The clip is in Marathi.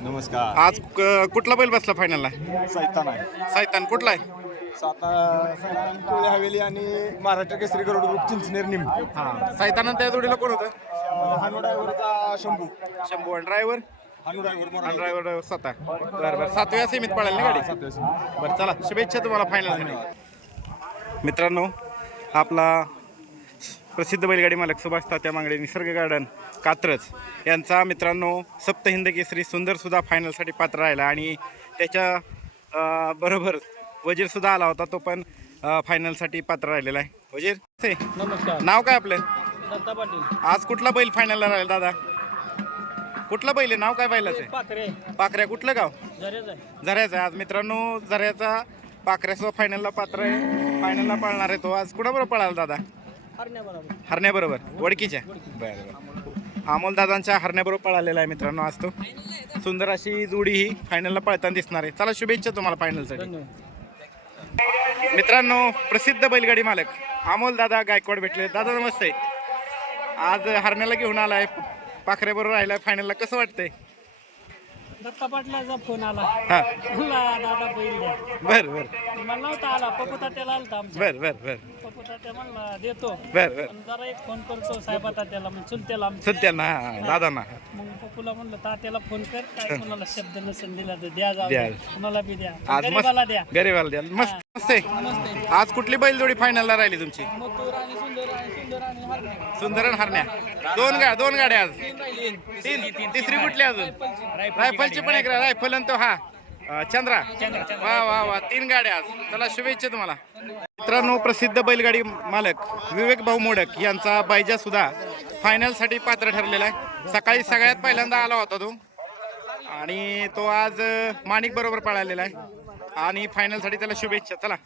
नमस्कार. आज कुठला बैल बसला फायनलला? सैतान आहे. सैतान कुठला आहे? टोळी हवेली आणि महाराष्ट्र केसरी गरुड ग्रुप चिंचनेर निम. हा सैतान त्या जोडीला कोण होतं? हानू ड्रायव्हरचा शंभू. शंभू आणि ड्रायव्हर हानू ड्रायव्हर ड्रायव्हर स्वतः. बरं बरं 7व्या सीमित पळाली ना गाडी. बरं चला शुभेच्छा तुम्हाला फायनल. मित्रांनो आपला प्रसिद्ध बैलगाडी मालक सुभाष तात्या मांगडे निसर्ग गार्डन कात्रज यांचा मित्रांनो सप्तहिंद केसरी सुंदर सुद्धा फायनलसाठी पात्र राहिला आणि त्याच्या बरोबर वजीर सुद्धा आला होता. तो पण फायनलसाठी पात्र राहिलेला आहे. वजीर नमस्कार. नाव काय आपलं? दत्ता पाटील. आज कुठला बैल फायनलला राहिला दादा? कुठला बैल आहे? नाव काय बैलाचं आहे? पाखरे पाखऱ्या. कुठलं गाव? झरेच आहे. झऱ्याचा आहे. आज मित्रांनो झऱ्याचा पाखऱ्यासह फायनलला पात्र आहे. फायनलला पळणार आहे तो. आज कुणाबरोबर पळाला दादा? हरण्याबरोबर. हरण्याबरोबर वडकीच्या. बरं बरं अमोल दादांच्या हरण्याबरोबर पळालेला आहे मित्रांनो आज तो. सुंदर अशी जोडी ही फायनलला पळताना दिसणार आहे. चला शुभेच्छा तुम्हाला फायनलसाठी. धन्यवाद. मित्रांनो प्रसिद्ध बैलगाडी मालक अमोल दादा गायकवाड भेटले. दादा नमस्ते. आज हरण्याला घेऊन आलाय, पाखऱ्याबरोबर राहिलाय फायनलला. कसं वाटतंय? दत्ता पाटलाचा फोन आला. हा मला दादा बैल द्या. बरं बरं मला नव्हता आला. पप्पू तात्याला आलता आमच्या. बरं बरं बरं पप्पू तात्या म्हणला देतो. बरं बरं पण जरा एक फोन करतो साहेबा तात्याला म्हणजे चुलत्याला आमच्या. सत्या ना दादा ना. मग पप्पूला म्हणलं तात्याला फोन कर. काय कोणाला शब्द नसेल दिला तर द्या जाऊ द्या. कोणाला बी द्या. आज गरीबाला द्या. गरीबाला द्या. मस्त मस्त आहे. नमस्ते. आज कुठली बैलजोडी फायनलला राहिली तुमची? मथुर आणि सुंदर आणि हरणे. सुंदर आणि हरण्या. दोन गाड्या आज. तीन तिसरी कुठली अजून? रायफलची पण एक रायफल आणि तो हा चंद्रा. वा वा वा 3 गाड्या आज. चला शुभेच्छा तुम्हाला. मित्रांनो प्रसिद्ध बैलगाडी मालक विवेक भाऊ मोडक यांचा बायजा सुद्धा फायनलसाठी पात्र ठरलेला आहे. सकाळी सगळ्यात पहिल्यांदा आला होता तो आणि तो आज माणिक बरोबर पळालेला आहे आणि फायनलसाठी त्याला शुभेच्छा. चला.